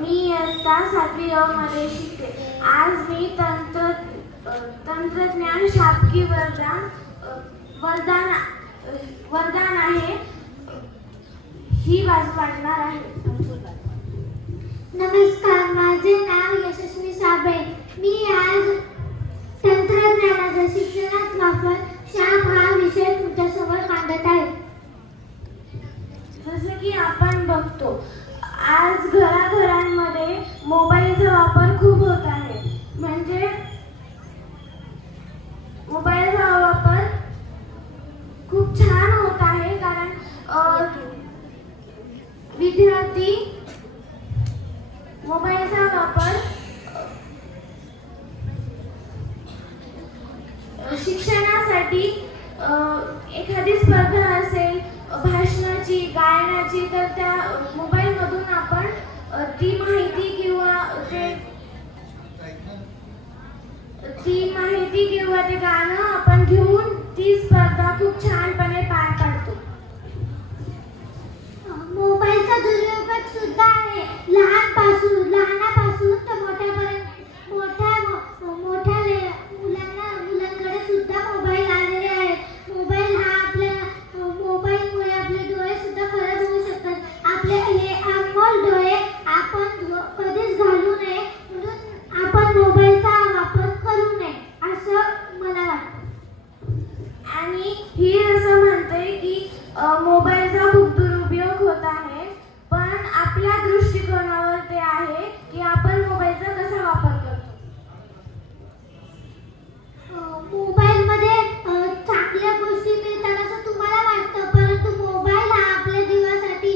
मी इयत्ता 7वी अ मध्ये शिकते. आज मी तंत्रज्ञान शासकीय वरदान आहे ही बाजू वाटणार आहे. नमस्कार, माझे नाव यशस्वी साबळे. मी आज तंत्रज्ञानाचा शिक्षणात वापर शाप हा विषय तुमच्यासमोर मांडत आहे. जसे की आपण बघतो, आज घराघरांमध्ये मोबाईलचा वापर खूप होत आहे. म्हणजे मोबाईलचा वापर खूप छान होत आहे, कारण विद्यार्थी मोबाईलचा वापर शिक्षणासाठी एखादी स्पर्धा असेल भाषणाची, गायनाची, तर त्या मोबाईलमधून आपण ती माहिती किंवा ते गाणं आपण घेऊन ती स्पर्धा खूप छानपणे पार पाडतो. मोबाईलचा दुरुपयोग सुद्धा आहे. लहानापासून तर मोठ्यापर्यंत मोठ्या मुलांकडे सुद्धा मोबाईल आलेले आहेत. मोबाईलमुळे आपले डोळे सुद्धा खराब होऊ शकतात. आपले हे अनमोल डोळे आपण कधीच घालू नये, म्हणून आपण मोबाईलचा वापर करू नये असं मला वाटतं. आणि ही असं म्हणते की मोबाईलचा खूप दुरुपयोग होत आहे, पण आपल्या दृष्टिकोनावर ते आहे की आपण मोबाईलचा कसा वापर करतो. मोबाईलमध्ये चांगल्या गोष्टी मिळतात असं तुम्हाला वाटतं, परंतु मोबाईल हा आपल्या जीवनासाठी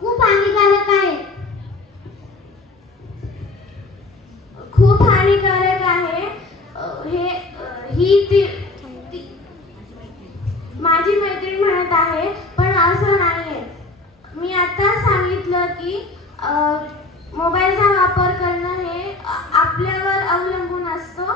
खूप हानिकारक आहे. खूप हानिकारक आहे. ही माझी मैत्रीण म्हणत आहे, पण असं नाहीये. मी आता सांगितलं की मोबाईलचा वापर करणं हे आपल्यावर अवलंबून असतं.